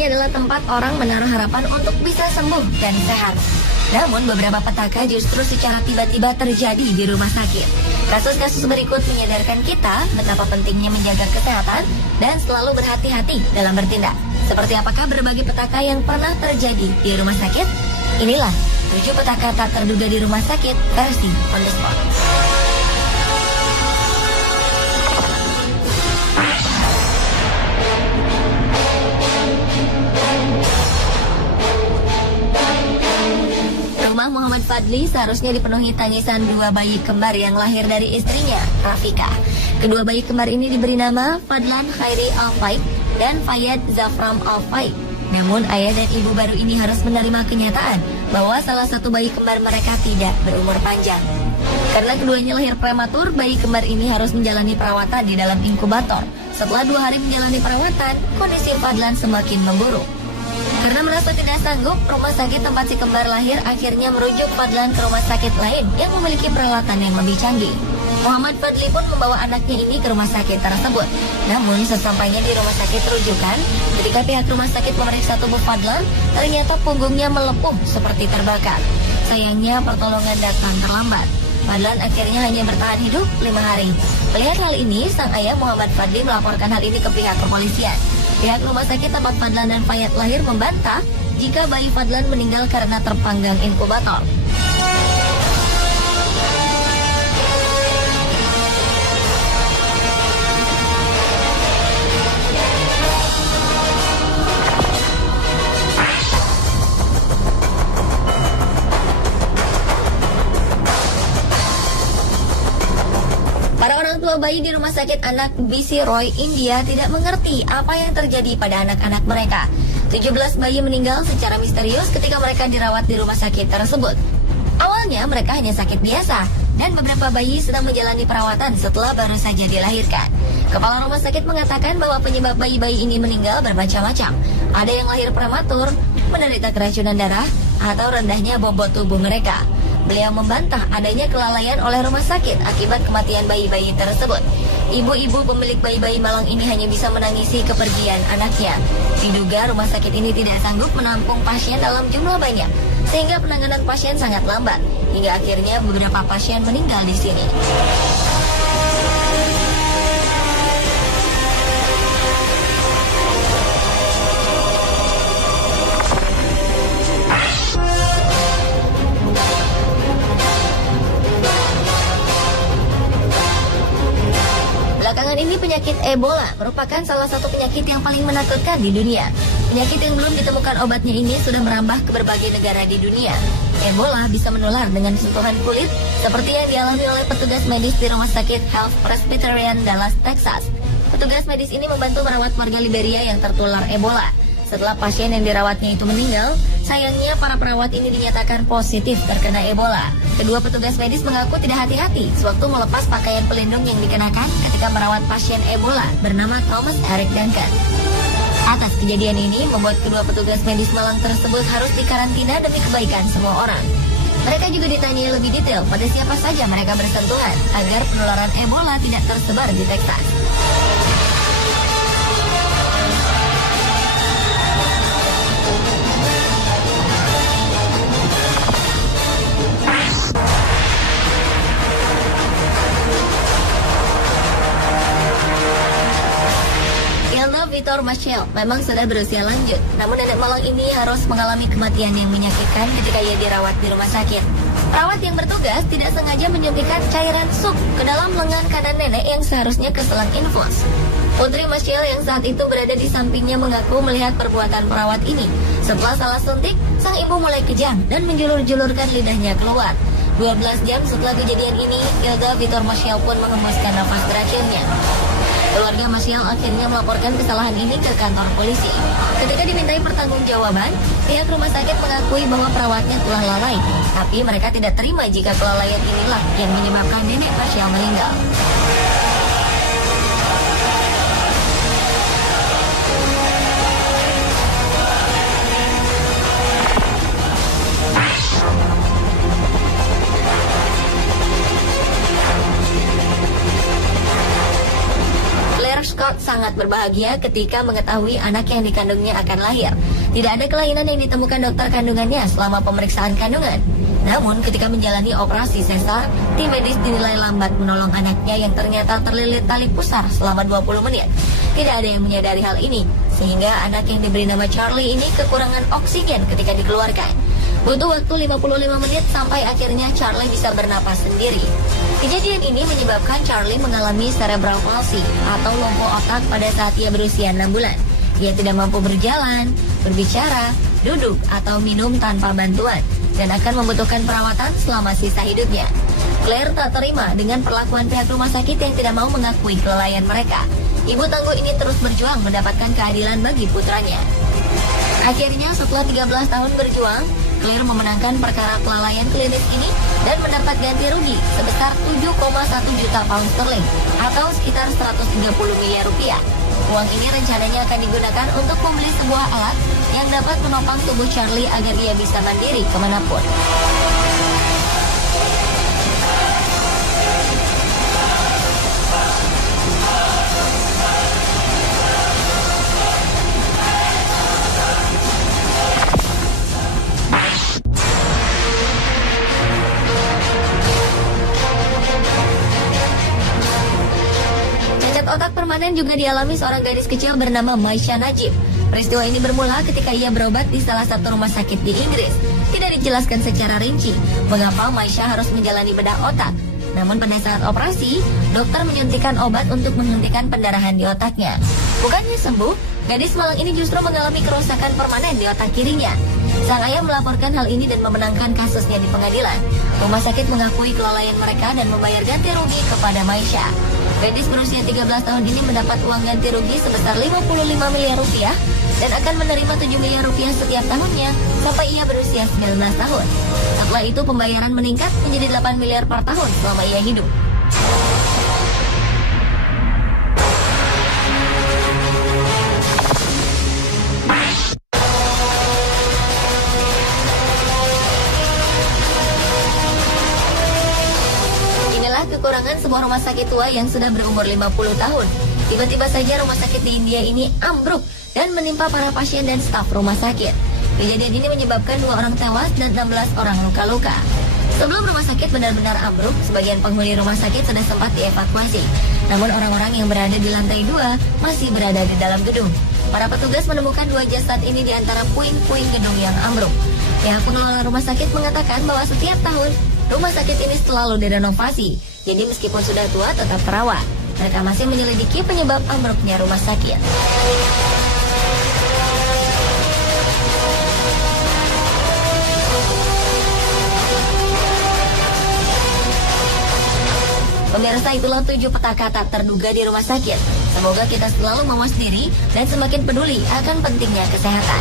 ini adalah tempat orang menaruh harapan untuk bisa sembuh dan sehat. Namun beberapa petaka justru secara tiba-tiba terjadi di rumah sakit. Kasus-kasus berikut menyadarkan kita betapa pentingnya menjaga kesehatan dan selalu berhati-hati dalam bertindak. Seperti apakah berbagai petaka yang pernah terjadi di rumah sakit? Inilah 7 petaka tak terduga di rumah sakit versi on the spot. Rumah Muhammad Fadli seharusnya dipenuhi tangisan 2 bayi kembar yang lahir dari istrinya, Rafika. Kedua bayi kembar ini diberi nama Fadlan Khairi Al-Faik dan Fayyad Zafram Al-Faik. Namun ayah dan ibu baru ini harus menerima kenyataan bahwa salah satu bayi kembar mereka tidak berumur panjang. Karena keduanya lahir prematur, bayi kembar ini harus menjalani perawatan di dalam inkubator. Setelah 2 hari menjalani perawatan, kondisi Fadlan semakin memburuk. Karena merasa tidak sanggup, rumah sakit tempat si kembar lahir akhirnya merujuk Fadlan ke rumah sakit lain yang memiliki peralatan yang lebih canggih. Muhammad Fadli pun membawa anaknya ini ke rumah sakit tersebut. Namun sesampainya di rumah sakit rujukan, ketika pihak rumah sakit memeriksa tubuh Fadlan, ternyata punggungnya melepuh seperti terbakar. Sayangnya pertolongan datang terlambat. Fadlan akhirnya hanya bertahan hidup 5 hari. Melihat hal ini, sang ayah Muhammad Fadli melaporkan hal ini ke pihak kepolisian. Pihak rumah sakit tempat Fadlan dan Fayyad lahir membantah jika bayi Fadlan meninggal karena terpanggang inkubator. Para orang tua bayi di rumah sakit anak BC Roy, India tidak mengerti apa yang terjadi pada anak-anak mereka. 17 bayi meninggal secara misterius ketika mereka dirawat di rumah sakit tersebut. Awalnya mereka hanya sakit biasa dan beberapa bayi sedang menjalani perawatan setelah baru saja dilahirkan. Kepala rumah sakit mengatakan bahwa penyebab bayi-bayi ini meninggal bermacam-macam. Ada yang lahir prematur, menderita keracunan darah, atau rendahnya bobot tubuh mereka. Beliau membantah adanya kelalaian oleh rumah sakit akibat kematian bayi-bayi tersebut. Ibu-ibu pemilik bayi-bayi malang ini hanya bisa menangisi kepergian anaknya. Diduga rumah sakit ini tidak sanggup menampung pasien dalam jumlah banyak, sehingga penanganan pasien sangat lambat, hingga akhirnya beberapa pasien meninggal di sini. Belakangan ini penyakit Ebola merupakan salah satu penyakit yang paling menakutkan di dunia. Penyakit yang belum ditemukan obatnya ini sudah merambah ke berbagai negara di dunia. Ebola bisa menular dengan sentuhan kulit, seperti yang dialami oleh petugas medis di Rumah Sakit Health Presbyterian Dallas, Texas. Petugas medis ini membantu merawat warga Liberia yang tertular Ebola. Setelah pasien yang dirawatnya itu meninggal, sayangnya para perawat ini dinyatakan positif terkena Ebola. Kedua petugas medis mengaku tidak hati-hati sewaktu melepas pakaian pelindung yang dikenakan ketika merawat pasien Ebola bernama Thomas Eric Duncan. Atas kejadian ini membuat kedua petugas medis malang tersebut harus dikarantina demi kebaikan semua orang. Mereka juga ditanyai lebih detail pada siapa saja mereka bersentuhan agar penularan Ebola tidak tersebar di Texas. Victor Marshall memang sudah berusia lanjut, namun nenek malang ini harus mengalami kematian yang menyakitkan ketika ia dirawat di rumah sakit. Perawat yang bertugas tidak sengaja menyuntikkan cairan sup ke dalam lengan kanan nenek yang seharusnya ke selang infus. Putri Marshall yang saat itu berada di sampingnya mengaku melihat perbuatan perawat ini. Setelah salah suntik, sang ibu mulai kejang dan menjulur-julurkan lidahnya keluar. 12 jam setelah kejadian ini, Hilda Victor Marshall pun menghembuskan nafas terakhirnya. Keluarga Marshall akhirnya melaporkan kesalahan ini ke kantor polisi. Ketika dimintai pertanggungjawaban, pihak rumah sakit mengakui bahwa perawatnya telah lalai. Tapi mereka tidak terima jika kelalaian inilah yang menyebabkan nenek Marshall meninggal. sangat berbahagia ketika mengetahui anak yang dikandungnya akan lahir. Tidak ada kelainan yang ditemukan dokter kandungannya selama pemeriksaan kandungan. Namun ketika menjalani operasi sesar, tim medis dinilai lambat menolong anaknya yang ternyata terlilit tali pusar selama 20 menit. Tidak ada yang menyadari hal ini, sehingga anak yang diberi nama Charlie ini kekurangan oksigen ketika dikeluarkan. Butuh waktu 55 menit sampai akhirnya Charlie bisa bernapas sendiri. Kejadian ini menyebabkan Charlie mengalami cerebral palsy atau lumpuh otak pada saat ia berusia 6 bulan. Ia tidak mampu berjalan, berbicara, duduk, atau minum tanpa bantuan, dan akan membutuhkan perawatan selama sisa hidupnya. Claire tak terima dengan perlakuan pihak rumah sakit yang tidak mau mengakui kelalaian mereka. Ibu tangguh ini terus berjuang mendapatkan keadilan bagi putranya. Akhirnya setelah 13 tahun berjuang, Claire memenangkan perkara kelalaian klinis ini dan mendapat ganti rugi sebesar 7,1 juta pound sterling atau sekitar 130 miliar rupiah. Uang ini rencananya akan digunakan untuk membeli sebuah alat yang dapat menopang tubuh Charlie agar ia bisa mandiri kemanapun. Otak permanen juga dialami seorang gadis kecil bernama Maisha Najib. Peristiwa ini bermula ketika ia berobat di salah satu rumah sakit di Inggris. Tidak dijelaskan secara rinci mengapa Maisha harus menjalani bedah otak. Namun pada saat operasi, dokter menyuntikkan obat untuk menghentikan pendarahan di otaknya. Bukannya sembuh, gadis malang ini justru mengalami kerusakan permanen di otak kirinya. Sang ayah melaporkan hal ini dan memenangkan kasusnya di pengadilan. Rumah sakit mengakui kelalaian mereka dan membayar ganti rugi kepada Maisha. Gadis berusia 13 tahun ini mendapat uang ganti rugi sebesar 55 miliar rupiah dan akan menerima 7 miliar rupiah setiap tahunnya sampai ia berusia 19 tahun. Setelah itu pembayaran meningkat menjadi 8 miliar per tahun selama ia hidup. Kekurangan sebuah rumah sakit tua yang sudah berumur 50 tahun. Tiba-tiba saja rumah sakit di India ini ambruk dan menimpa para pasien dan staf rumah sakit. Kejadian ini menyebabkan 2 orang tewas dan 16 orang luka-luka. Sebelum rumah sakit benar-benar ambruk, sebagian penghuni rumah sakit sudah sempat dievakuasi. Namun orang-orang yang berada di lantai 2 masih berada di dalam gedung. Para petugas menemukan 2 jasad ini di antara puing-puing gedung yang ambruk. Pihak pengelola rumah sakit mengatakan bahwa setiap tahun rumah sakit ini selalu direnovasi. Jadi meskipun sudah tua tetap terawat. Mereka masih menyelidiki penyebab ambruknya rumah sakit. Pemirsa, itulah 7 petaka tak terduga di rumah sakit. Semoga kita selalu mawas diri dan semakin peduli akan pentingnya kesehatan.